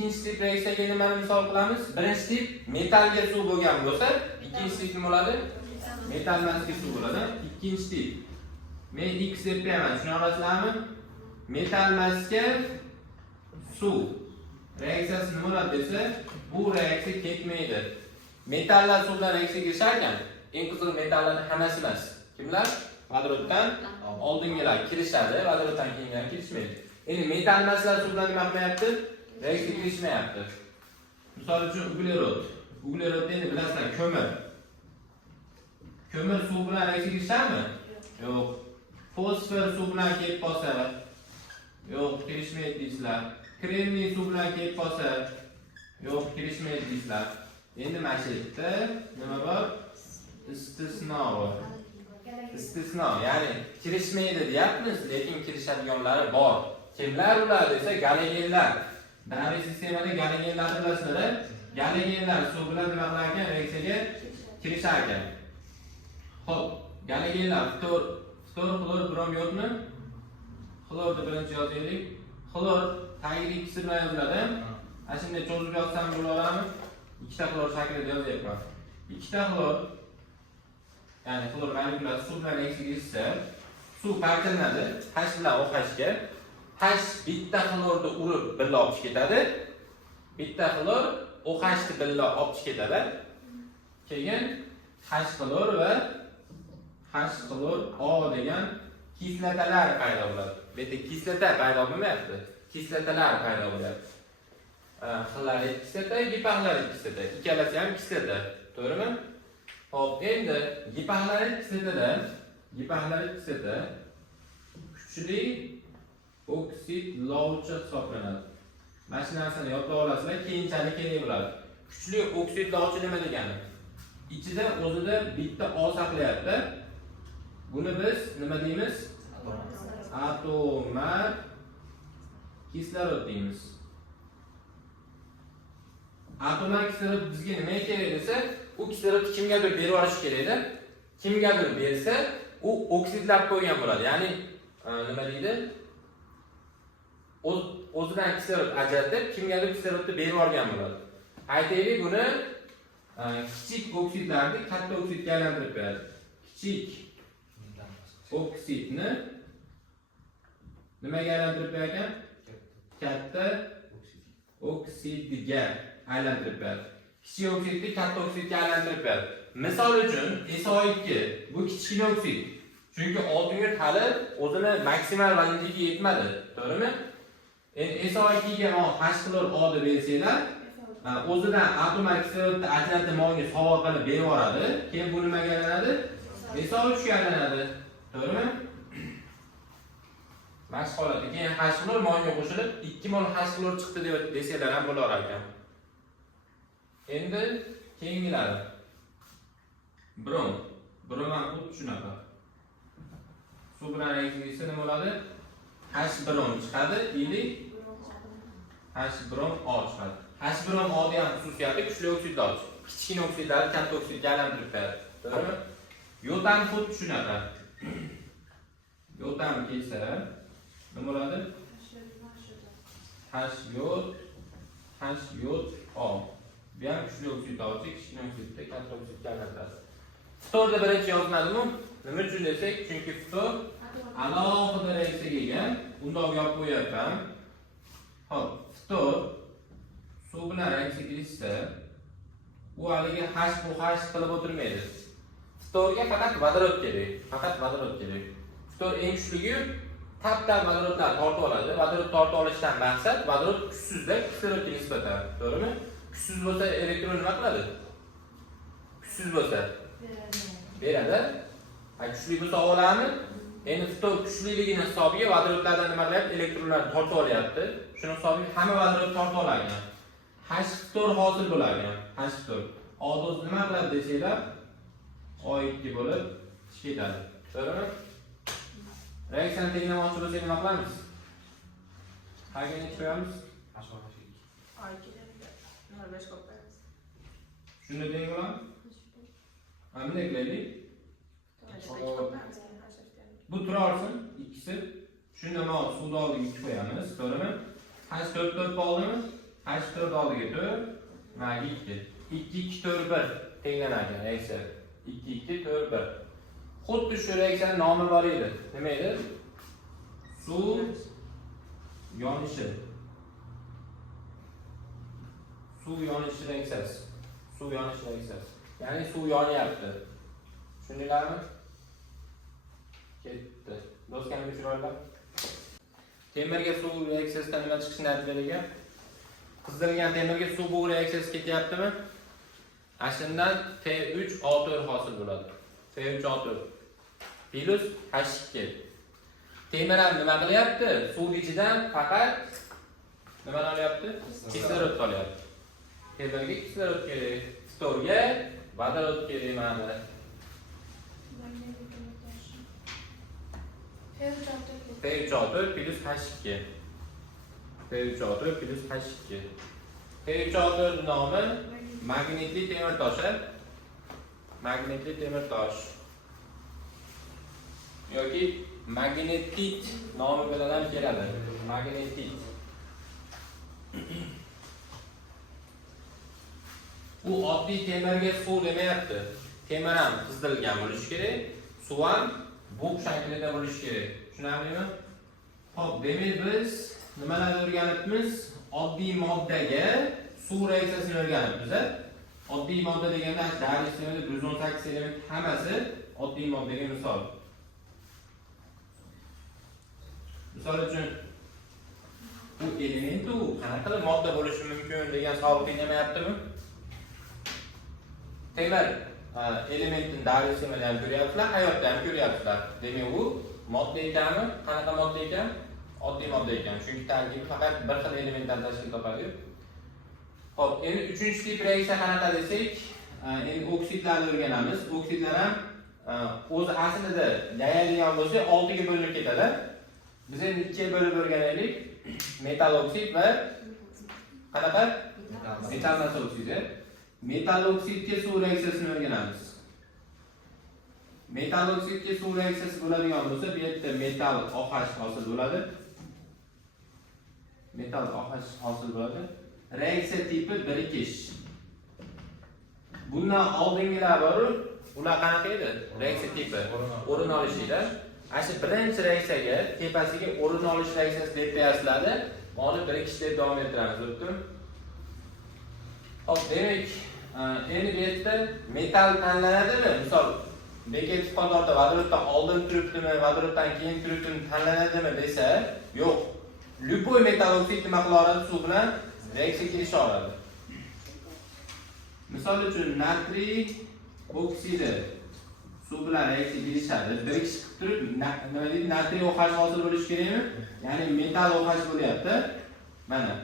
ikkinchi tip reaksiyaga nimani misol qilamiz? Birinchi tip metallga suv bo'lgan bo'lsa, ikkinchi tip nima bo'ladi? Metal emasga suv bo'ladi. Ikkinchi tip. Men X deb qo'yaman. Tushuna olasizlarmi? Metal emasga suv reaksiyasi nima bo'ladi desa, bu reaksiya ketmaydi. Metallar suv bilan reaksiyaga kirishar ekan, eng qizig'i metallarning hammasi emas. Kimlar? Vodoroddan oldingilar kirishadi, vodoroddan keyingilar kirishmaydi. Endi metal emaslar suv bilan nima qilyapti? Reaksiyaga kirishmayapti. Misol uchun uglerod. Uglerod endi bilasizlar, ko'mir. Ko'mir suv bilan reaksiyaga kirishadimi? Yo'q. Fosfor suv bilan kelib qolsa, yo'q, kirishmaydi deysizlar. Kremniy suv bilan kelib qolsa, yo'q, kirishmaydi deysizlar. Endi mana shu yerda nima bor? Istisno bor. Istisno, ya'ni kirishmaydi deyapmiz, lekin kirishadiganlari bor. Kimlar ular desa, galogenlar. Davriy sistemada galogenlarni bilasizlar. Galogenlar suv bilan nima qilar ekan? Reaksiyaga kirishar ekan. Xo'p, galogenlar ftor, xlor, brom yo'qmi? Xlorni birinchi yozaylik. Xlor tagida ikkisi bilan yoziladi. Ana shunday cho'zib yozsam bo'ladimi? Ikkita xlor shaklida yozyapman. Ikkita xlor, ya'ni xlor molekular suv bilan reaksiyaga kirsa, suv parchalanadi H bilan OH ga. H bitta xlorni urib birga olib ketadi. Bitta xlor OH ni birga olib ketadi. Keyin H xlor va H xlor O degan kislotalar paydo bo'ladi. Bu yerda kislota paydo bo'lmayapti. Kislotalar paydo bo'lyapti. Xlorid kislota, gipoxlorid kislota. Ikkalasi ham kislota, to'g'rimi? Hop, endi gipoxlorid kislota kuchli oksidlovchi hisoblanadi. Mana shu narsani yodlab olasizlar, keyinchalik kerak bo'ladi. Kuchli oksidlovchi nima degani? Ichida o'zida bitta O saqlayapti. Buni biz nima deymiz? Atomar kislorod deymiz. Atomar kislorod bizga nima kerak desa, u kislorodni kimgadir berib olish kerak edi. Kimgadir bersa, u oksidlab qo'ygan bo'ladi. Ya'ni nima deydi? O'zidan kislorod ajratib, kimgadir kislorodni berib olgan bo'ladi. Aytaylik, buni kichik oksidlarni katta oksidga aylantirib beradi. Kichik oksidni nimaga aylantirib bergan? Katta oksidga aylantirib beradi. Kichik oksidni katta oksidga aylantirib beradi. Misol uchun SO2 bu kichkina oksid. Chunki oldingi hali o'zini maksimal valentligi yetmadi, to'g'rimi? Endi SO2 ga H xlor O deb bersanglar, o'zidan atomar kislorodni ajratib sovg'a qilib berib yuboradi. Keyin bu nimaga aylanadi? SO3 ga aylanadi. To'g'rimi? Max holati. Keyin H xlor molga qo'shilib 2 mol H xlor chiqdi deb desanglar ham bo'lar ekan. Endi keyingilari. Brom ham xuddi shunaqa. Suv bilan reaksiya nima bo'ladi? H brom chiqadi, ili H brom O chiqadi. H brom O degan xususiyati kuchli oksidlovchi. Kichkina oksidlarni katta oksidga aylantirib beradi. To'g'rimi? Yotan xuddi shunaqa. Yotan kelsa nima bo'ladi? H yod O. Bu ham kuchli oksidlovchi, kichkina oksidga katta oksidga aylantiradi. Ftorda birinchi yoziladi-mi? Nima uchun desak, chunki ftor alohida reaksiyaga ega. Bundoq yopib qo'yapman. Xo'p, ftor suv bilan reaksiyaga kirishsa, u haliga H bu H qilib o'tirmaydi. Ftorga faqat vodorod kerak. Ftor eng kuchligi tap-tap vodorodlar tortib oladi. Vodorod tortib olishdan maqsad vodorod kuchsizda kislorodga nisbatan, to'g'rimi? Kuchsiz bo'lsa elektron nima qiladi? Kuchsiz bo'lsa beradi. Kuchli bo'lsa oladi. Endi ftor kuchliligini hisobiga vodorodlardan nima qilyapti? Elektronlarni tortib olyapti. Shuni hisobiga hamma vodorod tortib oladi. H ftor hosil bo'ladi. H ftor. Odoz nima qiladi desanglar, O2 bo'lib ketadi. To'g'rimi? Reaksiyani tenglamoqchi bo'lsak nima qilamiz? Qayga qo'yamiz? O2 0.5 qo'yamiz. Shuni tenglaymi? Bunday qilaylik. Bu tura olsin, ikkisi. Shunda mana suvni oldiga qo'yamiz, to'g'rimi? H4 oldimi? H 4 oldiga 4, mana 2. 2 2 4 1 tenglanadi reaksiya. 2 2 4 1. Xuddi shu reaksiyaning nomi bor edi. Nima edi? Suv yonishi. Suv yonishi reaksiyasi. Suv yonishi reaksiyasi. Ya'ni suv yonyapti. Tushundinglarmi? Ketdi. Do'stlarga chiroyli. Temirga suv reaksiyasidan nima chiqishi natijasiga? Qizdirilgan temirga suv bug' reaksiyasi ketyaptimi? Ashundan F3O4 hosil bo'ladi. F3O4 plus H2. Temir ham nima qilyapti? Suv ichidan faqat nima olyapti? Kislorod olyapti. Temirga kislorod kerak, ftorga vodorod kerak mana. F3O4 plus H2. F3O4 plus H2. F3O4 nomi magnetli temir toshi. Magnetli temir tosh. Yoki magnetit nomi bilan ham keladi. Magnetit. U oddiy temirga suv demayapti. Temir ham qizdirilgan bo'lishi kerak, suv ham bug' shaklida bo'lishi kerak. Tushunarlimi? Xo'p, demak biz nimalarni o'rganibmiz? Oddiy moddaga suv reaksiyasini o'rganibmiz. Oddiy modda deganda daryo sistemida 118 element hammasi oddiy moddaga misol. Misol uchun bu element qanaqa qilib modda bo'lishi mumkin degan savol qiynamayaptimi? Temir elementning daryo sistemida ham ko'ryapsizlar, hayotda ham ko'ryapsizlar. Demak, u modda ekanmi? Qanaqa modda ekan? Oddiy modda ekan. Chunki tarkibi faqat bir xil elementdan tashkil topadi. Xo'p, endi 3-tip reaksiya qanaqa desak, endi oksidlarni o'rganamiz. Oksidlar ham o'zi aslida deyilgan bo'lsa 6 ga bo'linib ketadi. Biz endi 2 ga bo'lib o'rganaylik. Metal oksid va qanaqa? Metal oksidi. Metal oksidga suv reaksiyasini o'rganamiz. Metal oksidga suv reaksiyasi bo'ladigan bo'lsa, bu yerda metal OH hosil bo'ladi. Metal OH hosil bo'ladi. Reaksiya tipi birikish. Bundan oldingilar bor, ular qanaqa edi? Reaksiya tipi o'rin olish edi. Ana birinchi reaksiyaga tepasiga o'rin olish reaksiyasi deb qo'yasizlar. Buni birikish deb davom ettiramiz, o'tdim. Hop, demak, endi bu yerda metal tanlanadimi? Misol, Beckett qonunida vodoroddan oldin turibdimi, vodoroddan keyin turibdimi tanlanadimi desa, yo'q. Любой metal oksid nima qila oladi? Suv bilan reaksiya kelisha oladi. Misol uchun natriy oksidi suv bilan reaksiya kelishadi. Birikish qilib turib, nima deydi? Natriy OH hosil bo'lishi kerakmi? Ya'ni metal OH bo'lyapti. Mana.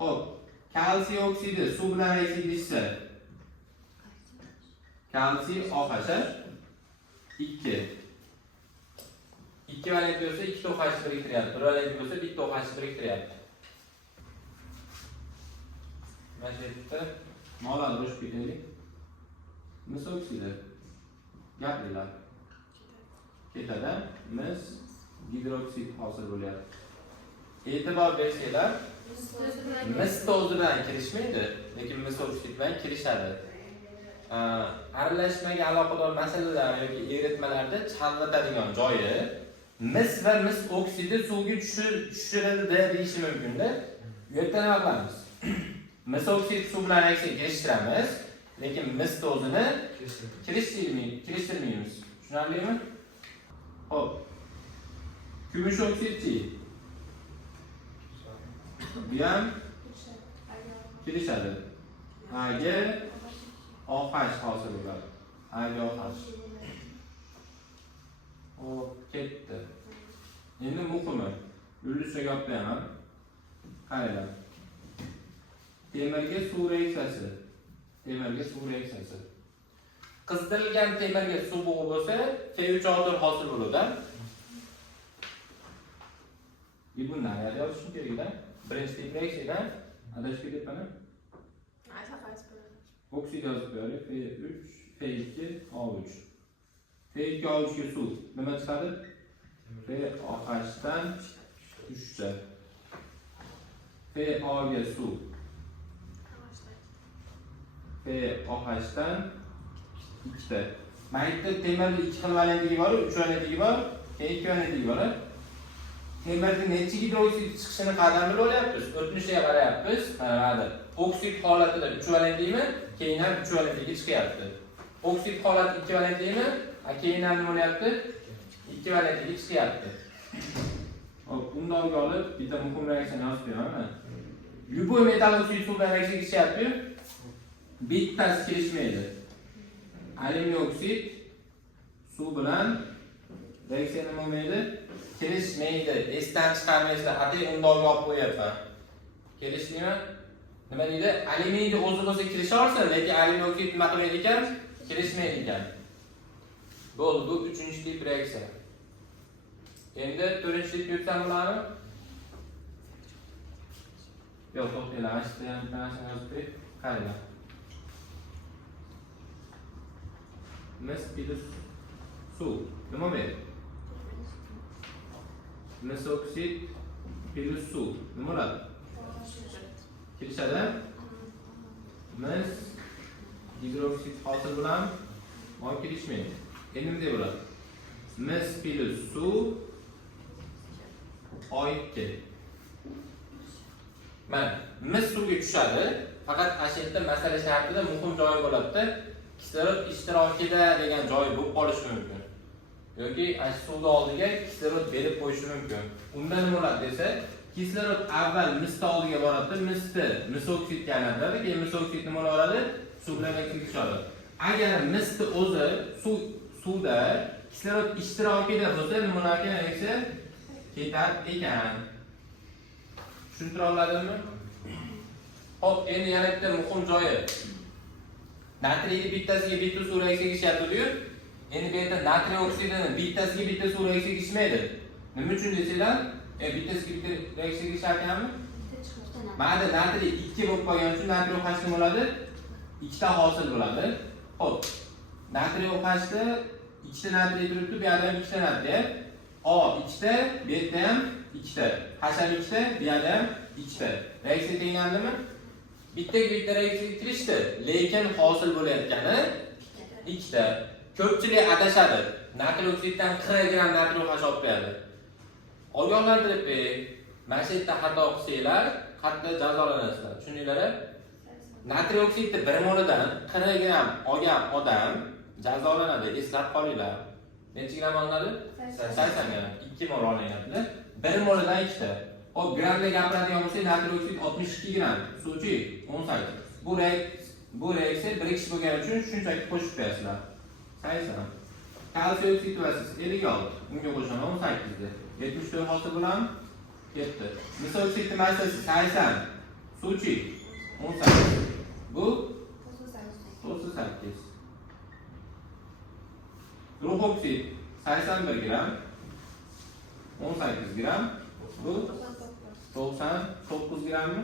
Xo'p, kalsiy oksidi suv bilan reaksiya kelishsa, kalsiy OH 2. 2 valent bo'lsa 2 ta OH biriktiryapti. 1 valent bo'lsa 1 ta OH biriktiryapti. Mana shu yerda molar o'shib ketaylik. Mis oksidi. Gapinglar. Ketadi. Mis gidroksid hosil bo'lyapti. E'tibor bersanglar, mis o'zi bilan kirishmaydi, lekin mis oksid bilan kirishadi. Aralashmaga aloqador masalalar yoki eritmalarda chalg'itadigan joyi mis va mis oksidi suvga tushirildi deyishi mumkin-da. Bu yerda nima qilamiz? Mis oksid suv bilan reaksiya kirishtiramiz, lekin mis o'zini kirishtirmaymiz. Tushunarlimi? Xo'p. Kumush oksidchi. Bu ham kirishadi. Aga OH hosil bo'ladi. Aga OH. Hop, ketdi. Endi muhimi, yulduzcha gaplayman. Qaranglar. Temirga suv reaksiyasi. Temirga suv reaksiyasi. Qizdirilgan temirga suv bug'i bo'lsa, F3O4 hosil bo'ladi. Bundan nima yozishim kerak-da? Birinchi tip reaksiyadan adashib ketibman. Oksid yozib qo'yaylik. F3, F2, O3. F2, O3 ga suv. Nima chiqadi? FOH dan 3 ta. FO ga suv. POH'dan 2 ta. Mayda temirning 2 xil valentligi bor, 3 valentligi bor, 2 valentligi bor. Temirning necha gidroksid chiqishini qadam bilib olyapmiz. O'tmishiga qarayapmiz. Mana oksid holatida 3 valentligimi, keyin ham 3 valentligi chiqyapti. Oksid holati 2 valentligimi, keyin ham nima bo'lyapti? 2 valentligi chiqyapti. Hop, bundan olib bitta muhim reaksiyani yozib beraman. Любой metall oksid suv bilan reaksiyaga tushyapti. Bittasi kelishmaydi. Alyuminiy oksid suv bilan reaksiya nima bo'lmaydi? Kelishmaydi. Esdan chiqarmaysizlar. Atay undoq yopib qo'yapman. Kelishdimi? Nima deydi? Alyuminiyni o'zi kelisha olsa, lekin alyuminiy oksid nima qilmaydi ekan? Kelishmaydi ekan. Bo'ldi, bu 3-tip reaksiya. Endi 4-tip yutsam bo'ladimi? Yo'q, to'xtanglar. Ashta ham narsani yozib qo'yib, qaranglar. Mis plus suv. Nima bo'ladi? Mis oksid plus suv. Nima bo'ladi? Kelishadi? Mis gidroksid hosil bilan olib kelishmaydi. Endi bunday bo'ladi. Mis plus suv O2. Mana mis suvga tushadi, faqat ashitda masala shartida muhim joyi bo'ladi. Kislorod ishtirokida degan joyi bo'lib qolishi mumkin. Yoki suvni oldiga kislorod berib qo'yishi mumkin. Unda nima bo'ladi desa, kislorod avval misni oldiga boradi, mis oksidga aylanadi, keyin mis oksid nima bo'ladi? Suv bilan reaksiyaga tushadi. Agar misni o'zi suvda kislorod ishtirokida bo'lsa, nima bo'ladi reaksiya? Ketar ekan. Tushuntira oladimmi? Hop, endi yana bitta muhim joyi. Natriyni bittasiga bitta suv reaksiyaga tushyapti-ku. Endi bu yerda natriy oksidini bittasiga bitta suv reaksiyaga tushmaydi. Nima uchun desanglar, bittasiga bitta reaksiyaga tushar ekanmi? Mana natriy 2 bo'lib qolgani uchun natriy OH nima bo'ladi? 2 ta hosil bo'ladi. Hop. Natriy OHda 2 ta natriy turibdi, bu yerda ham 2 ta natriy. O 2 ta, bu yerda ham 2 ta. H ham 2 ta, bu yerda ham 2 ta. Reaksiya tenglandimi? Bitta reaksiyaga kirishdi, lekin hosil bo'layotgani 2 ta. Ko'pchilik adashadi. Natriy oksiddan 40 gram natriy OH olib qo'yadi. Ogohlantirib bering. Mana shu yerda xato qilsanglar, qattiq jazolanasizlar. Tushundinglar? Natriy oksidni 1 molidan 40 gram olgan odam jazolanadi. Eslab qolinglar. Necha gram olinadi? 80 gram. 2 mol olinyapti. 1 molidan 2 ta. Hop, gramda gapiradigan bo'lsak, natriy oksid 62 gram, suvchi 18. Bu reaksiya bir kishi bo'lgani uchun shunchaki qo'shib qo'yasizlar. 80. Kalsiy oksid vasiz 56. Bunga qo'shaman 18 da. 74 hosil bilan ketdi. Mis oksidni massasi 80. Suvchi 18. Bu 38. Guruh oksid 81 gram, 18 gram. Bu 99 grammi?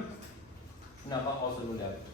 Shunaqa hosil bo'lyapti.